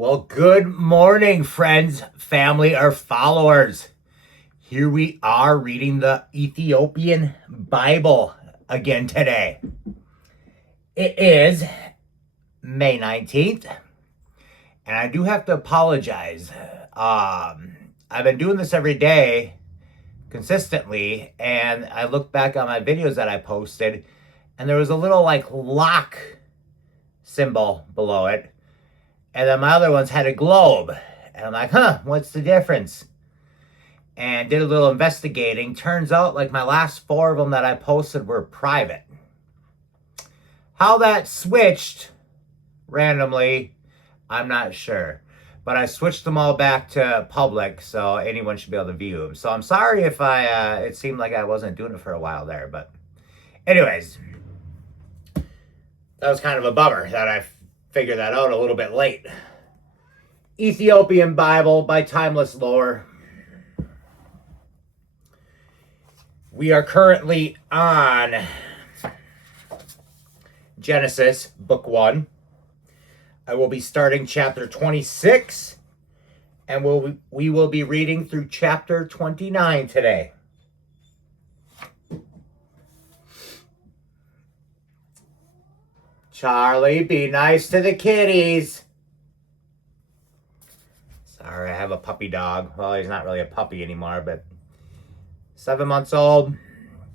Well, good morning, friends, family, or followers. Here we are reading the Ethiopian Bible again today. It is May 19th, and I do have to apologize. I've been doing this every day consistently, and I looked back on my videos that I posted, and there was a little lock symbol below it. And then my other ones had a globe. And I'm like, what's the difference? And did a little investigating. Turns out my last 4 of them that I posted were private. How that switched randomly, I'm not sure. But I switched them all back to public, so anyone should be able to view them. So I'm sorry if it seemed like I wasn't doing it for a while there. But anyways, that was kind of a bummer that I figured that out a little bit late. Ethiopian Bible by Timeless Lore. We are currently on Genesis, book 1. I will be starting chapter 26, and we will be reading through chapter 29 today. Charlie, be nice to the kitties. Sorry, I have a puppy dog. Well, he's not really a puppy anymore, but 7 months old,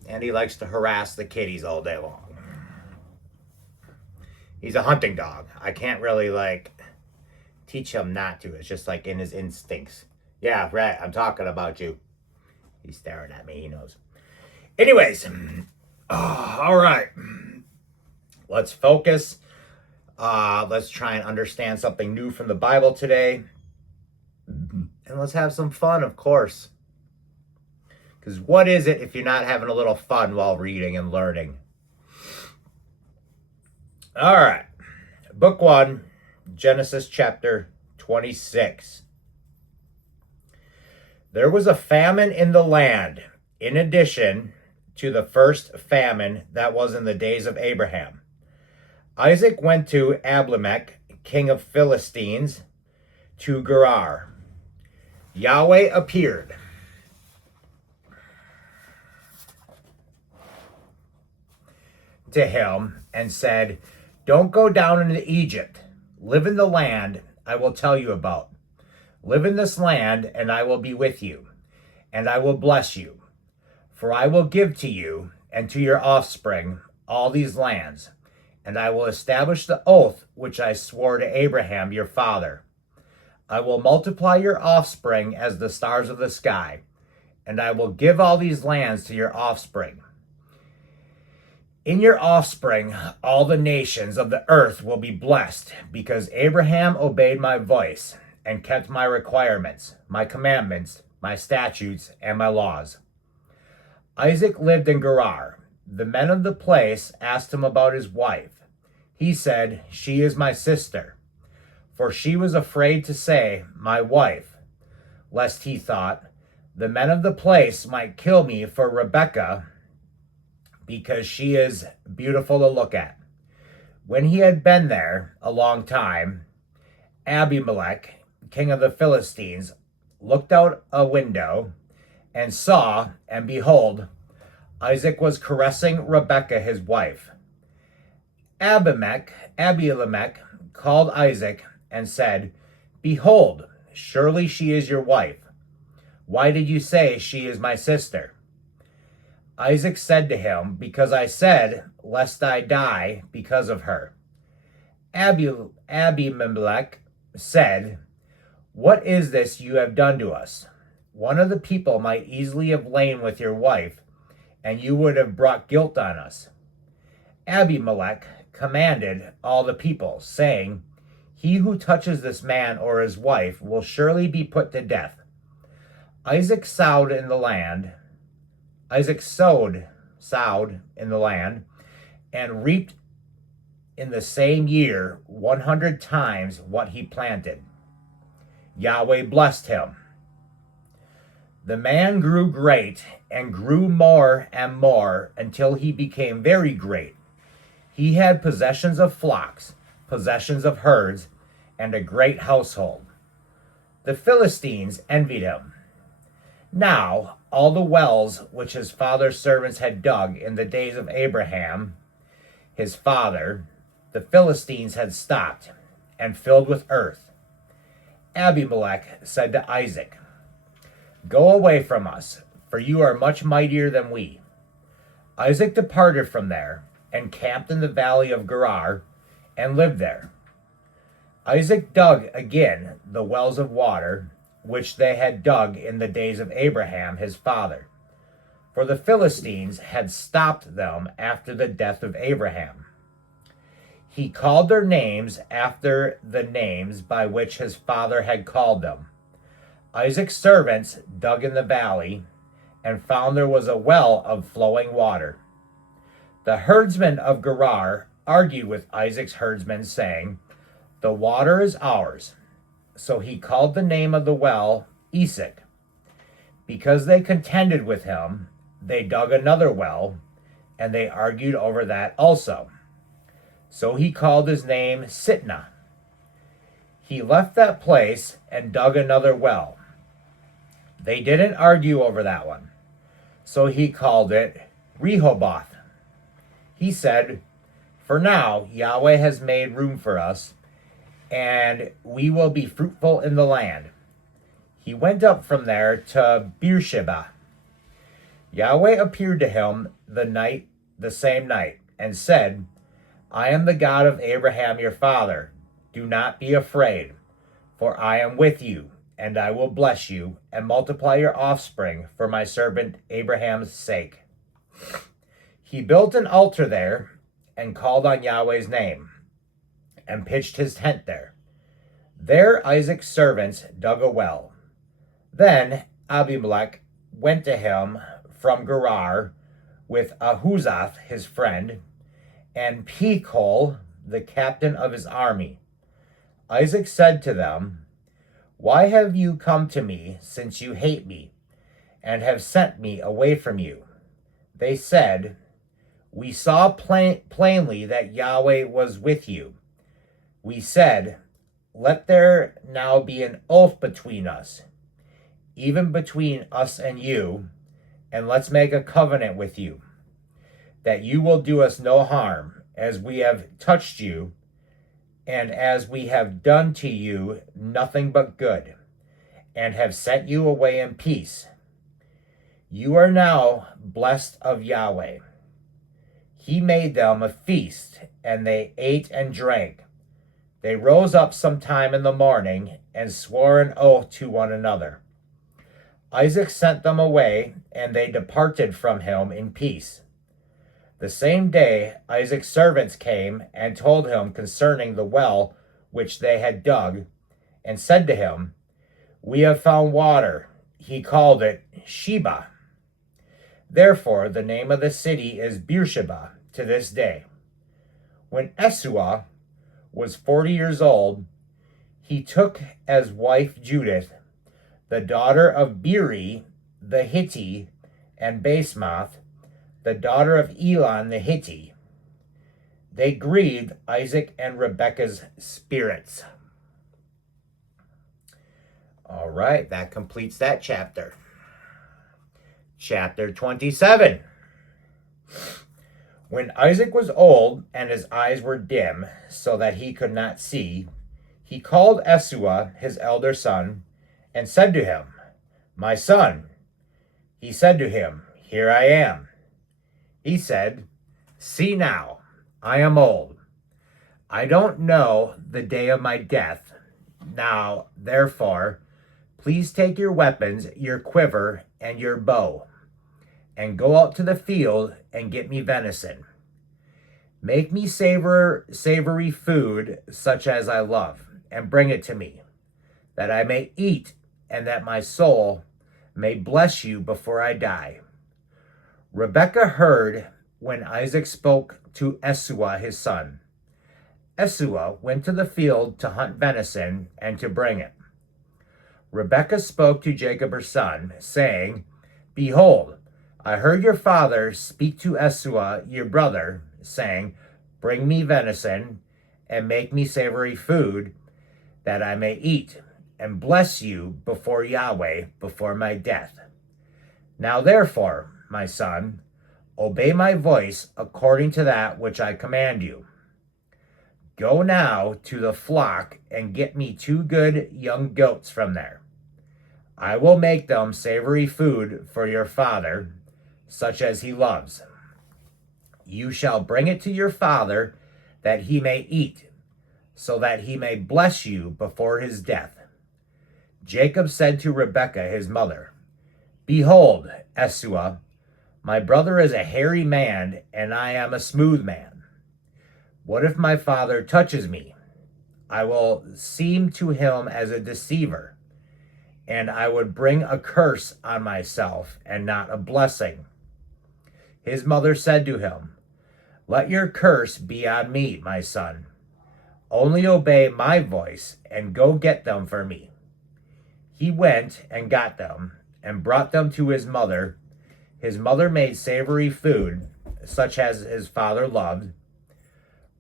and he likes to harass the kitties all day long. He's a hunting dog. I can't really teach him not to. It's just in his instincts. Yeah, right, I'm talking about you. He's staring at me, he knows. Anyways, all right. Let's focus. Let's try and understand something new from the Bible today. And let's have some fun, of course. Because what is it if you're not having a little fun while reading and learning? All right. Book 1, Genesis chapter 26. There was a famine in the land, in addition to the first famine that was in the days of Abraham. Isaac went to Abimelech, king of Philistines, to Gerar. Yahweh appeared to him and said, "Don't go down into Egypt. Live in the land I will tell you about. Live in this land, and I will be with you, and I will bless you. For I will give to you and to your offspring all these lands, and I will establish the oath which I swore to Abraham your father. I will multiply your offspring as the stars of the sky, and I will give all these lands to your offspring. In your offspring, all the nations of the earth will be blessed, because Abraham obeyed my voice and kept my requirements, my commandments, my statutes, and my laws." Isaac lived in Gerar. The men of the place asked him about his wife. He said, "She is my sister." For she was afraid to say, "my wife," lest he thought, "the men of the place might kill me for Rebekah, because she is beautiful to look at." When he had been there a long time, Abimelech, king of the Philistines, looked out a window and saw, and behold, Isaac was caressing Rebekah his wife. Abimelech called Isaac and said, "Behold, surely she is your wife. Why did you say she is my sister?" Isaac said to him, "Because I said, lest I die because of her." Abimelech said, "What is this you have done to us? One of the people might easily have lain with your wife, and you would have brought guilt on us." Abimelech commanded all the people, saying, "He who touches this man or his wife will surely be put to death." Isaac sowed in the land, and reaped in the same year 100 times what he planted. Yahweh blessed him. The man grew great and grew more and more until he became very great. He had possessions of flocks, possessions of herds, and a great household. The Philistines envied him. Now all the wells which his father's servants had dug in the days of Abraham, his father, the Philistines had stopped and filled with earth. Abimelech said to Isaac, "Go away from us, for you are much mightier than we." Isaac departed from there and camped in the valley of Gerar and lived there. Isaac dug again the wells of water which they had dug in the days of Abraham his father, for the Philistines had stopped them after the death of Abraham. He called their names after the names by which his father had called them. Isaac's servants dug in the valley and found there was a well of flowing water. The herdsmen of Gerar argued with Isaac's herdsmen, saying, "The water is ours." So he called the name of the well Esek. Because they contended with him, they dug another well, and they argued over that also. So he called his name Sitnah. He left that place and dug another well. They didn't argue over that one. So he called it Rehoboth. He said, "For now Yahweh has made room for us, and we will be fruitful in the land." He went up from there to Beersheba. Yahweh appeared to him the same night, and said, "I am the God of Abraham your father. Do not be afraid, for I am with you, and I will bless you and multiply your offspring for my servant Abraham's sake." He built an altar there and called on Yahweh's name, and pitched his tent there. There Isaac's servants dug a well. Then Abimelech went to him from Gerar with Ahuzath his friend, and Pekol the captain of his army. Isaac said to them, "Why have you come to me, since you hate me, and have sent me away from you?" They said, "We saw plainly that Yahweh was with you." We said, "Let there now be an oath between us, even between us and you, and let's make a covenant with you, that you will do us no harm, as we have touched you, and as we have done to you nothing but good, and have sent you away in peace. You are now blessed of Yahweh." He made them a feast, and they ate and drank. They rose up sometime in the morning and swore an oath to one another. Isaac sent them away, and they departed from him in peace. The same day Isaac's servants came and told him concerning the well which they had dug, and said to him, "We have found water." He called it Sheba. Therefore the name of the city is Beersheba to this day. When Esau was 40 years old, he took as wife Judith, the daughter of Beeri the Hittite, and Basemath, the daughter of Elon the Hittite. They grieved Isaac and Rebekah's spirits. All right, that completes that chapter. Chapter 27. When Isaac was old and his eyes were dim, so that he could not see, he called Esau, his elder son, and said to him, "My son." He said to him, "Here I am." He said, "See now, I am old. I don't know the day of my death. Now, therefore, please take your weapons, your quiver, and your bow, and go out to the field and get me venison. Make me savory food such as I love, and bring it to me, that I may eat, and that my soul may bless you before I die." Rebekah heard when Isaac spoke to Esau his son. Esau went to the field to hunt venison and to bring it. Rebekah spoke to Jacob her son, saying, "Behold, I heard your father speak to Esau your brother, saying, 'Bring me venison, and make me savory food, that I may eat and bless you before Yahweh before my death. Now therefore, my son, obey my voice according to that which I command you. Go now to the flock and get me 2 good young goats from there. I will make them savory food for your father, such as he loves. You shall bring it to your father, that he may eat, so that he may bless you before his death. Jacob said to Rebekah his mother, Behold, Esau, my brother is a hairy man, and I am a smooth man. What if my father touches me? I will seem to him as a deceiver, and I would bring a curse on myself and not a blessing. His mother said to him, Let your curse be on me, my son. Only obey my voice and go get them for me. He went and got them and brought them to his mother. His mother made savory food, such as his father loved.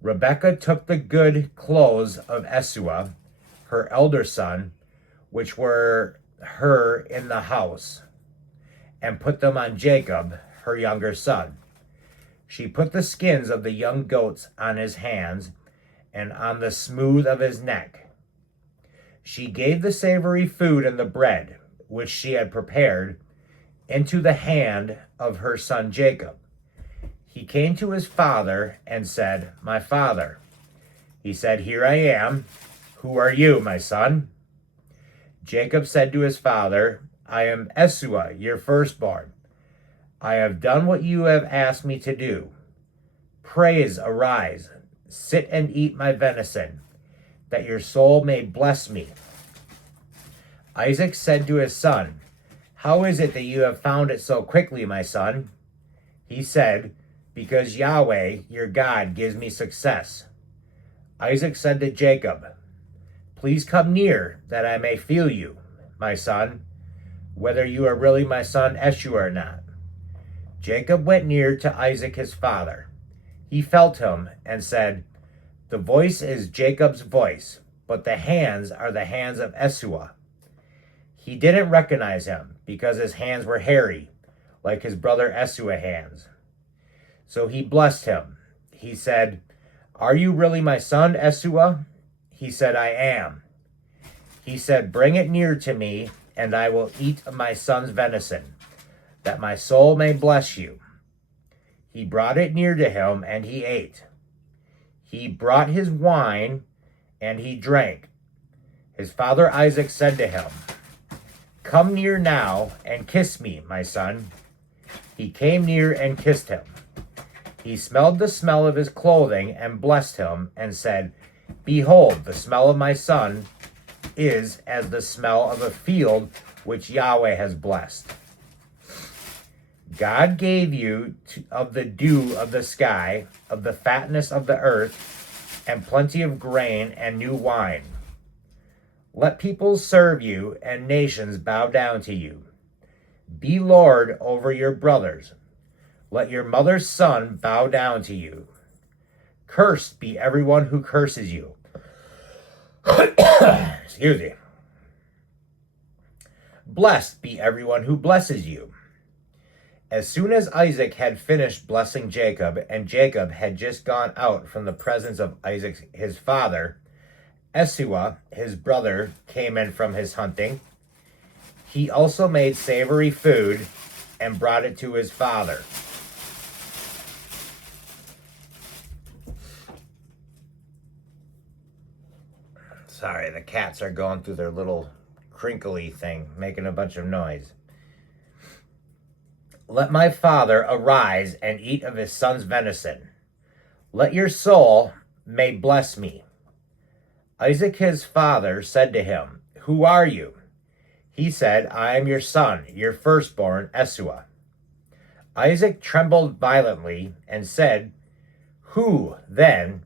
Rebekah took the good clothes of Esau, her elder son, which were her in the house, and put them on Jacob, her younger son. She put the skins of the young goats on his hands and on the smooth of his neck. She gave the savory food and the bread, which she had prepared, into the hand of her son Jacob. He came to his father and said, My father. He said, Here I am. Who are you, my son? Jacob said to his father, I am Esau, your firstborn. I have done what you have asked me to do. Praise, arise, sit and eat my venison, that your soul may bless me. Isaac said to his son, How is it that you have found it so quickly, my son? He said, Because Yahweh, your God, gives me success. Isaac said to Jacob, Please come near, that I may feel you, my son, whether you are really my son Esau or not. Jacob went near to Isaac his father. He felt him and said, The voice is Jacob's voice, but the hands are the hands of Esau. He didn't recognize him because his hands were hairy, like his brother Esau's hands. So he blessed him. He said, Are you really my son, Esau? He said, I am. He said, Bring it near to me, and I will eat my son's venison, that my soul may bless you. He brought it near to him, and he ate. He brought his wine, and he drank. His father Isaac said to him, Come near now, and kiss me, my son. He came near and kissed him. He smelled the smell of his clothing, and blessed him, and said, Behold, the smell of my son is as the smell of a field which Yahweh has blessed. God gave you of the dew of the sky, of the fatness of the earth, and plenty of grain and new wine. Let peoples serve you, and nations bow down to you. Be Lord over your brothers. Let your mother's son bow down to you. Cursed be everyone who curses you. Excuse me. Blessed be everyone who blesses you. As soon as Isaac had finished blessing Jacob, and Jacob had just gone out from the presence of Isaac his father, Esau, his brother, came in from his hunting. He also made savory food and brought it to his father. Sorry, the cats are going through their little crinkly thing, making a bunch of noise. Let my father arise and eat of his son's venison. Let your soul may bless me. Isaac his father said to him, Who are you? He said, I am your son, your firstborn, Esau. Isaac trembled violently and said, Who, then,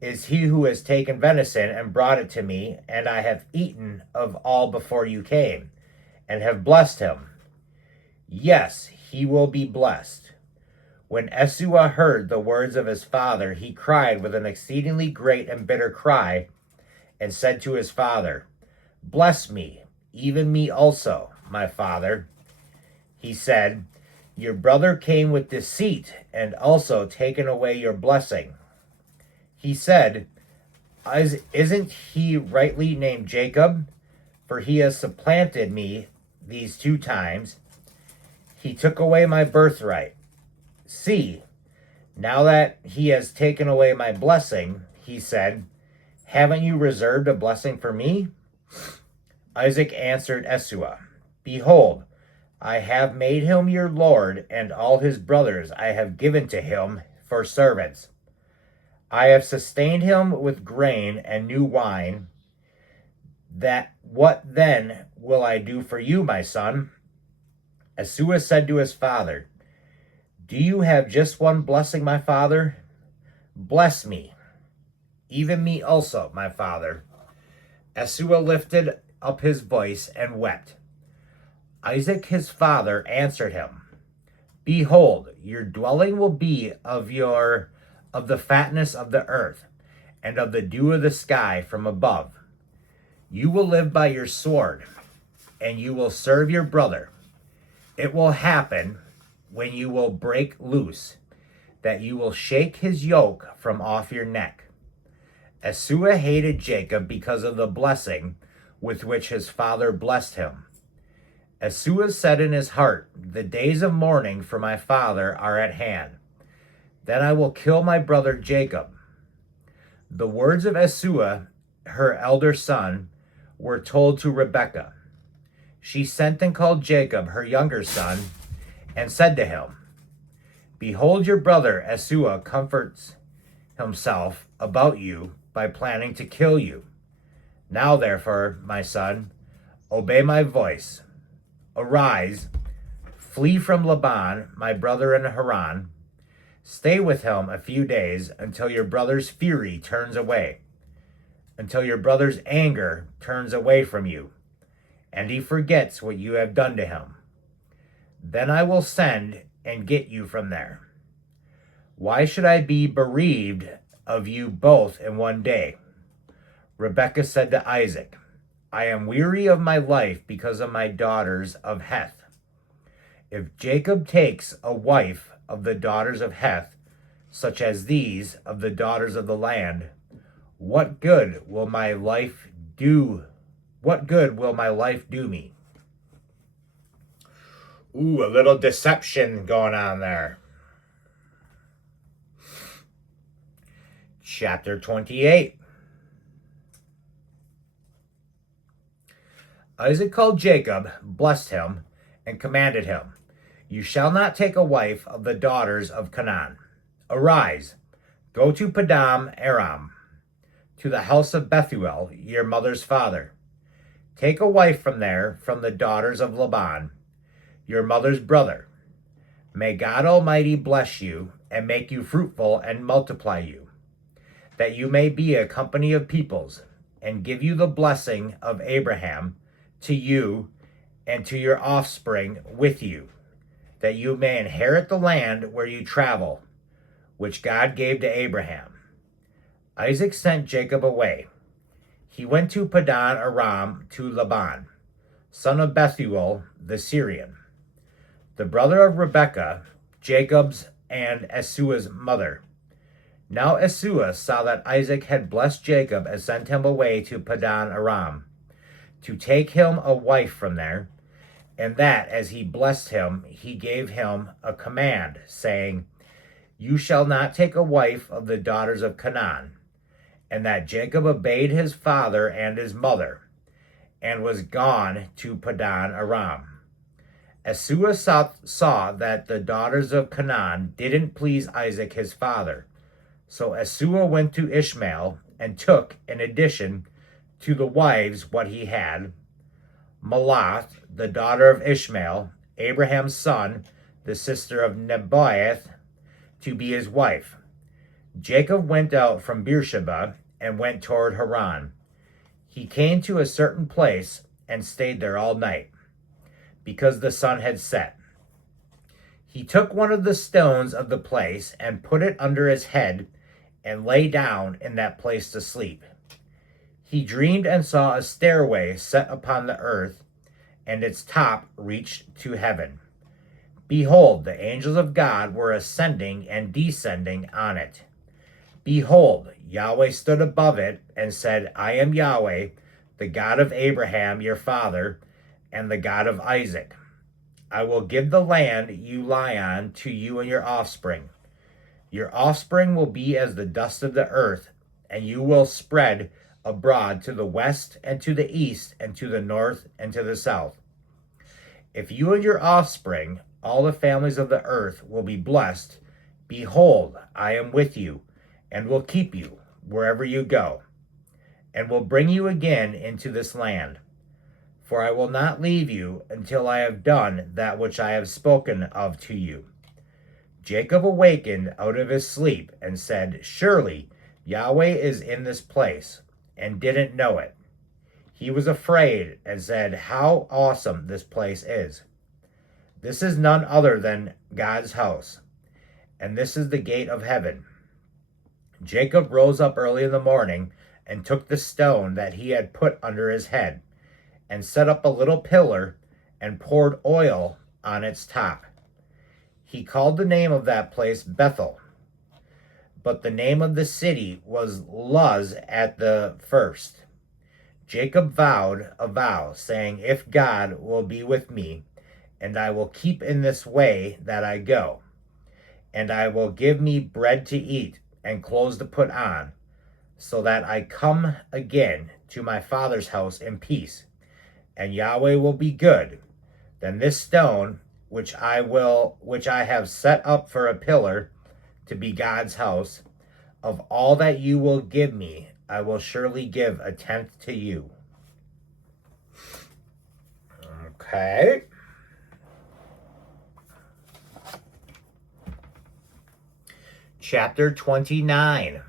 is he who has taken venison and brought it to me, and I have eaten of all before you came, and have blessed him? Yes, he will be blessed. When Esau heard the words of his father, he cried with an exceedingly great and bitter cry, and said to his father, "Bless me, even me also, my father." He said, "Your brother came with deceit and also taken away your blessing." He said, "Isn't he rightly named Jacob? For he has supplanted me these 2 times. He took away my birthright. See, now that he has taken away my blessing," he said, "haven't you reserved a blessing for me?" Isaac answered Esau, "Behold, I have made him your lord, and all his brothers I have given to him for servants. I have sustained him with grain and new wine. What then will I do for you, my son?" Esau said to his father, "Do you have just one blessing, my father? Bless me, even me also, my father." Esau lifted up his voice and wept. Isaac his father answered him, "Behold, your dwelling will be of the fatness of the earth, and of the dew of the sky from above. You will live by your sword, and you will serve your brother. It will happen, when you will break loose, that you will shake his yoke from off your neck." Esau hated Jacob because of the blessing with which his father blessed him. Esau said in his heart, "The days of mourning for my father are at hand. Then I will kill my brother Jacob." The words of Esau, her elder son, were told to Rebekah. She sent and called Jacob, her younger son, and said to him, "Behold, your brother Esau comforts himself about you by planning to kill you. Now, therefore, my son, obey my voice. Arise, flee from Laban, my brother in Haran. Stay with him a few days until your brother's fury turns away, until your brother's anger turns away from you, and he forgets what you have done to him. Then I will send and get you from there. Why should I be bereaved of you both in one day?" Rebekah said to Isaac, "I am weary of my life because of my daughters of Heth. If Jacob takes a wife of the daughters of Heth, such as these of the daughters of the land, what good will my life do? What good will my life do me?" Ooh, a little deception going on there. Chapter 28. Isaac called Jacob, blessed him, and commanded him, "You shall not take a wife of the daughters of Canaan. Arise, go to Padam Aram, to the house of Bethuel, your mother's father. Take a wife from there, from the daughters of Laban, your mother's brother. May God Almighty bless you, and make you fruitful, and multiply you, that you may be a company of peoples, and give you the blessing of Abraham to you and to your offspring with you, that you may inherit the land where you travel, which God gave to Abraham." Isaac sent Jacob away. He went to Padan Aram to Laban, son of Bethuel the Syrian, the brother of Rebekah, Jacob's and Esau's mother. Now Esau saw that Isaac had blessed Jacob and sent him away to Padan Aram, to take him a wife from there, and that as he blessed him, he gave him a command, saying, "You shall not take a wife of the daughters of Canaan." And that Jacob obeyed his father and his mother, and was gone to Padan Aram. Esau saw that the daughters of Canaan didn't please Isaac his father. So Esau went to Ishmael, and took, in addition to the wives what he had, Malath, the daughter of Ishmael, Abraham's son, the sister of Nebaioth, to be his wife. Jacob went out from Beersheba and went toward Haran. He came to a certain place and stayed there all night, because the sun had set. He took one of the stones of the place and put it under his head, and lay down in that place to sleep. He dreamed and saw a stairway set upon the earth, and its top reached to heaven. Behold, the angels of God were ascending and descending on it. Behold, Yahweh stood above it and said, I am Yahweh, the God of Abraham your father, and the God of Isaac. I will give the land you lie on to you and your offspring. Your offspring will be as the dust of the earth, and you will spread abroad to the west and to the east and to the north and to the south. If you and your offspring, all the families of the earth, will be blessed, behold, I am with you, and will keep you wherever you go, and will bring you again into this land. For I will not leave you until I have done that which I have spoken of to you. Jacob awakened out of his sleep and said, Surely Yahweh is in this place, and didn't know it. He was afraid and said, How awesome this place is. This is none other than God's house, and this is the gate of heaven. Jacob rose up early in the morning and took the stone that he had put under his head, and set up a little pillar and poured oil on its top. He called the name of that place Bethel, but the name of the city was Luz at the first. Jacob vowed a vow, saying, If God will be with me, and I will keep in this way that I go, and I will give me bread to eat and clothes to put on, so that I come again to my father's house in peace, and Yahweh will be good, then this stone which I have set up for a pillar to be God's house, of all that you will give me, I will surely give a tenth to you. Okay. Chapter 29.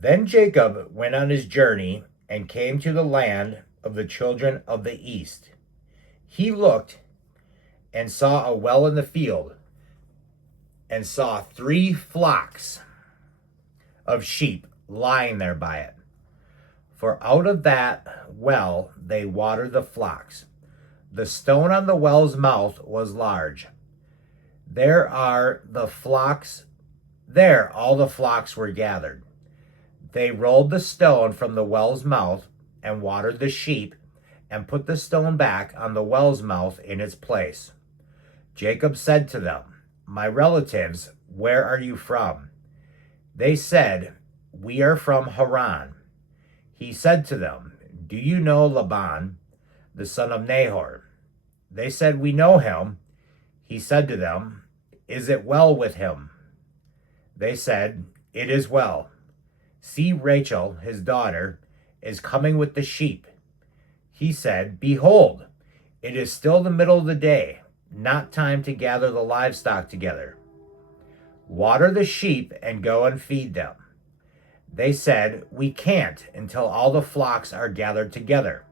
Then Jacob went on his journey and came to the land of the children of the east. He looked and saw a well in the field, and saw 3 flocks of sheep lying there by it. For out of that well they watered the flocks. The stone on the well's mouth was large. There all the flocks were gathered. They rolled the stone from the well's mouth and watered the sheep, and put the stone back on the well's mouth in its place. Jacob said to them, My relatives, where are you from? They said, We are from Haran. He said to them, Do you know Laban, the son of Nahor? They said, We know him. He said to them, Is it well with him? They said, It is well. See, Rachel, his daughter, is coming with the sheep. He said, Behold, it is still the middle of the day, not time to gather the livestock together. Water the sheep and go and feed them. They said, We can't until all the flocks are gathered together.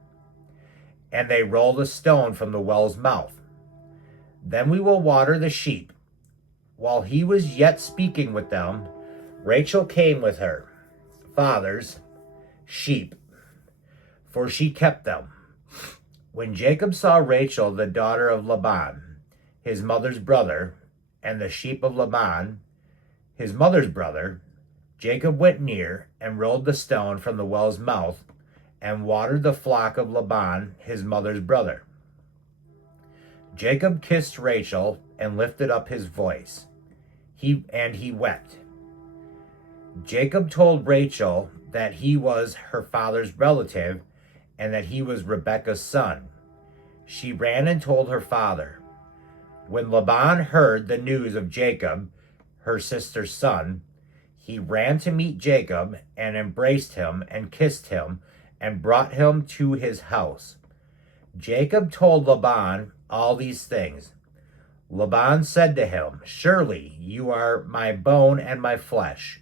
And they rolled a stone from the well's mouth. Then we will water the sheep. While he was yet speaking with them, Rachel came with her father's sheep, for she kept them. When Jacob saw Rachel, the daughter of Laban, his mother's brother, and the sheep of Laban, his mother's brother, Jacob went near and rolled the stone from the well's mouth and watered the flock of Laban, his mother's brother. Jacob kissed Rachel and lifted up his voice. He wept. Jacob told Rachel that he was her father's relative and that he was Rebekah's son. She ran and told her father. When Laban heard the news of Jacob, her sister's son, he ran to meet Jacob and embraced him and kissed him and brought him to his house. Jacob told Laban all these things. Laban said to him, Surely you are my bone and my flesh.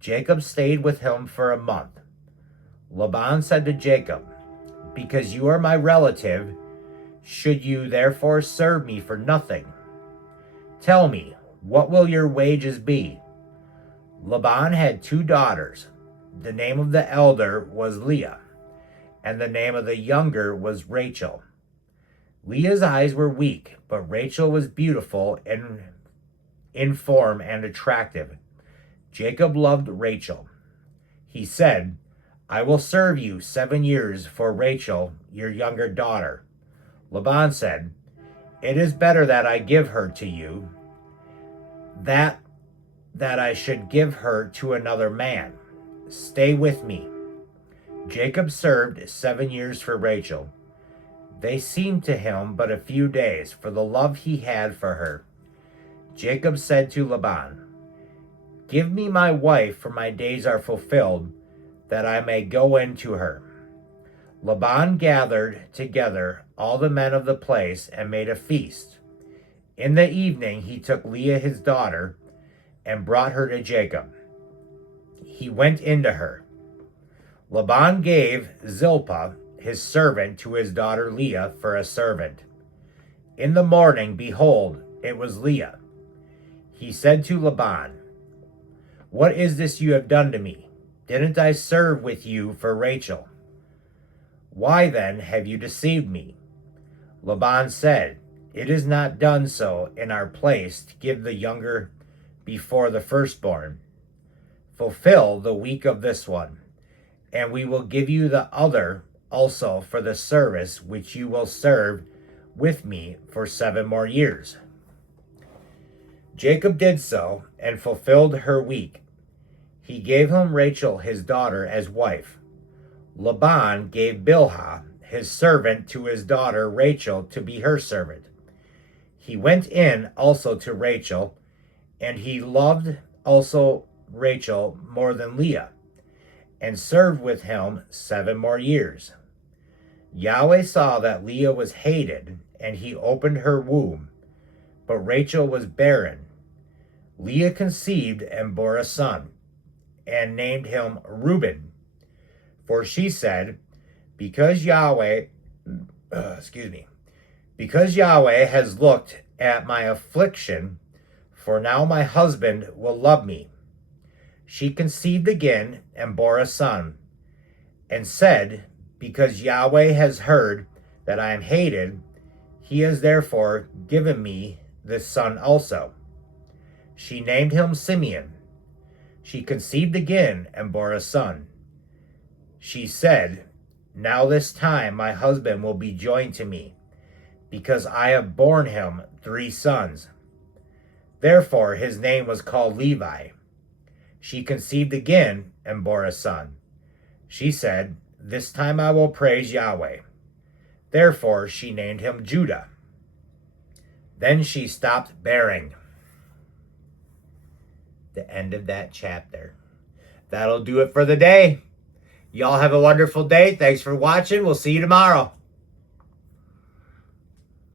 Jacob stayed with him for a month. Laban said to Jacob, Because you are my relative, should you therefore serve me for nothing? Tell me, what will your wages be? Laban had 2 daughters. The name of the elder was Leah, and the name of the younger was Rachel. Leah's eyes were weak, but Rachel was beautiful in form and attractive. Jacob loved Rachel. He said, I will serve you 7 years for Rachel, your younger daughter. Laban said, It is better that I give her to you, that I should give her to another man. Stay with me. Jacob served 7 years for Rachel. They seemed to him but a few days for the love he had for her. Jacob said to Laban, Give me my wife, for my days are fulfilled, that I may go in to her. Laban gathered together all the men of the place and made a feast. In the evening he took Leah his daughter and brought her to Jacob. He went into her. Laban gave Zilpah, his servant, to his daughter Leah for a servant. In the morning, behold, it was Leah. He said to Laban, What is this you have done to me? Didn't I serve with you for Rachel? Why then have you deceived me? Laban said, It is not done so in our place to give the younger before the firstborn. Fulfill the week of this one, and we will give you the other also for the service which you will serve with me for 7 more years. Jacob did so and fulfilled her week. He gave him Rachel his daughter as wife. Laban gave Bilhah his servant to his daughter Rachel to be her servant. He went in also to Rachel, and he loved also Rachel more than Leah, and served with him 7 more years. Yahweh saw that Leah was hated, and he opened her womb, but Rachel was barren. Leah conceived and bore a son, and named him Reuben, for she said, Because Yahweh has looked at my affliction, for now my husband will love me. She conceived again and bore a son, and said, Because Yahweh has heard that I am hated, he has therefore given me this son also. She named him Simeon. She conceived again and bore a son. She said, Now this time my husband will be joined to me, because I have borne him 3 sons. Therefore his name was called Levi. She conceived again and bore a son. She said, This time I will praise Yahweh. Therefore she named him Judah. Then she stopped bearing. The end of that chapter. That'll do it for the day. Y'all have a wonderful day. Thanks for watching. We'll see you tomorrow.